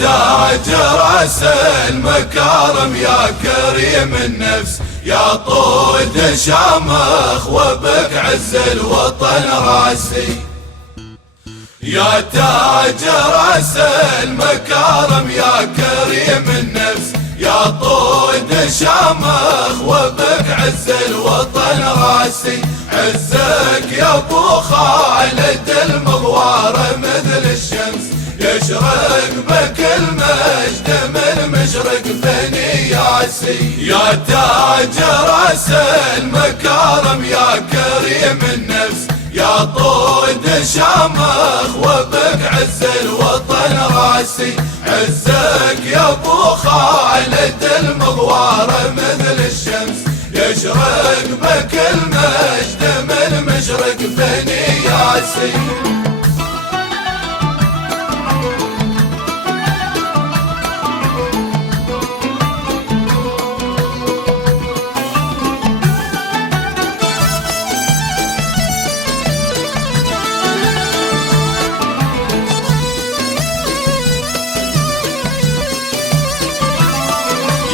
تاج راس المكارم يا كريم النفس يا طود شامخ وبك عز الوطن راسي. يا تاج راس المكارم يا كريم النفس يا طود شامخ وبك عز الوطن راسي. عزك يا ابو خالد المغوار مثل الشمس يشرق بك المجد من مشرق بني ياسي. يا تاج راس المكارم يا كريم النفس يا طود شامخ وبك عز الوطن راسي. عزك يا ابو خالد المغوار مثل الشمس يشرق بك المجد من مشرق بني ياسي.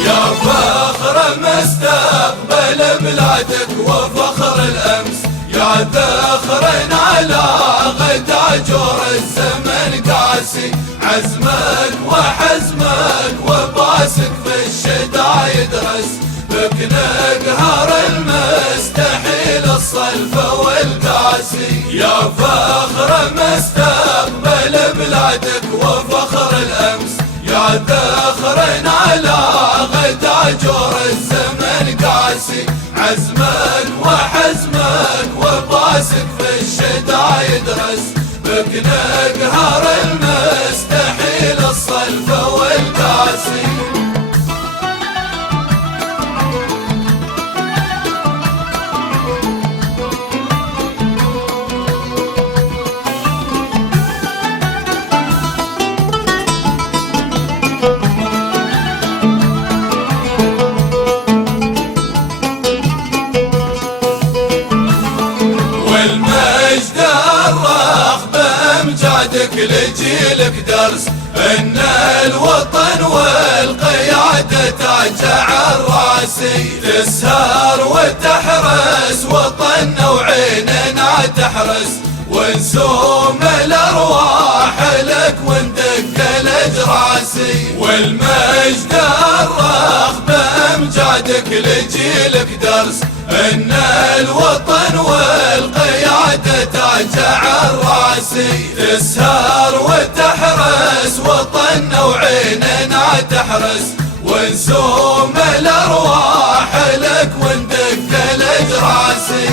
يا فخر مستقبل بلادك وفخر الأمس يا ذخر على غدا جور الزمن قاسي. عزمك وحزمك وباسك في الشدايد رس بك نقهر المستحيل الصلف والقاسي. يا فخر مستقبل بلادك وفخر الأمس يا ذخر على غدا جور الزمن قاسي. عزمك وحزمك وباسك في الشدايد رس بك نقهر المستحيل الصلف والقاسي. والمجد الرخ بأمجادك لجيلك درس إن الوطن والقيادة تاج الراسي. تسهر وتحرس وطننا وعيننا تحرس ونسوم الأرواح لك وندق الأجراسي. والمجد الرخ بأمجادك لجيلك درس إن الوطن والقيادة تاج الراسي. تسهر وتحرس وطننا وعيننا تحرس ونسوم الأرواح لك وندق الأجراسي.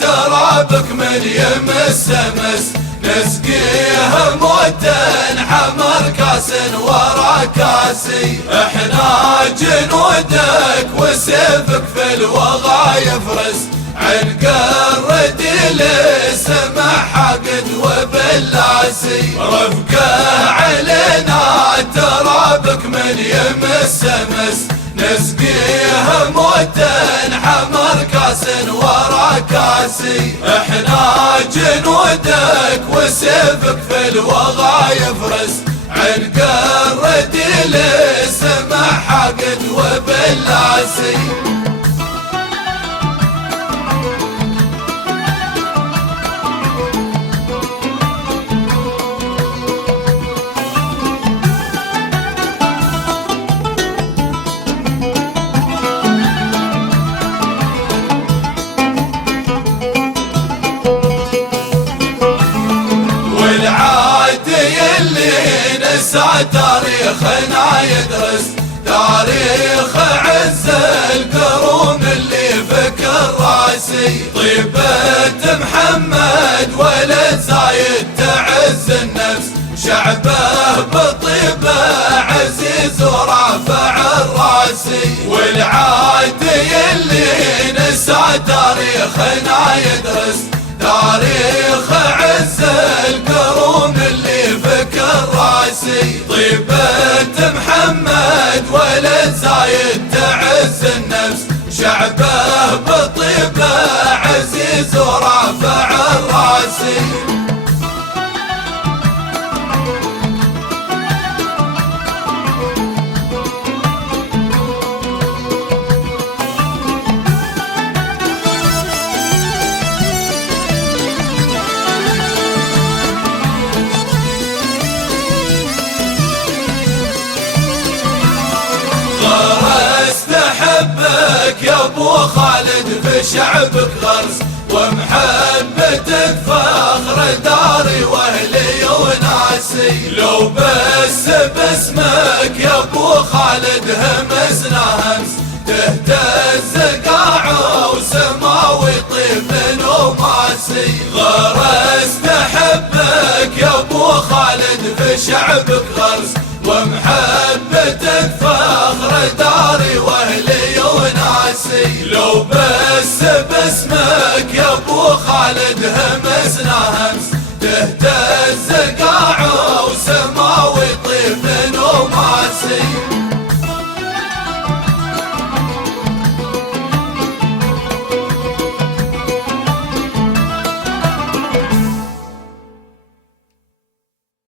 ترابك من يمس مس نسقيه موت حمر كاس ورا كاسي. احنا جنودك وسيفك في الوغى يفرس عن قرد لسمع حقد وبلاسي. رفقه علينا ترابك من يمس مس نسقيه موت حمر كاس ورا كاسي. احنا جنودك وسيفك في الوغى يفرس عن قرد لسمع حقد وبلاسي. تاريخنا يدرس تاريخ عز القرون اللي فكر راسي. طيبة محمد ولد زايد تعز النفس شعبه بطيبة عزيز ورافع الراسي. والعادي اللي نسى تاريخنا يدرس تاريخ عز القرون اللي فك الراسي. طيبة محمد ولد زايد تعز النفس، شعبه بطيبه عزيز ورافع الراسي. غرست حبك يا ابو خالد في شعبك غرس، ومحبتك فخر داري واهلي وناسي. لو بس باسمك يا ابو خالد همسنا همس، تهتز قاع وسما ويطيب نوماسي. غرست حبك يا ابو خالد في شعبك غرس، ومحبتك فخر داري واهلي وناسي. لو بس باسمك يا ابو خالد همسنا همس، تهتز قاع وسما ويطيب نوماسي.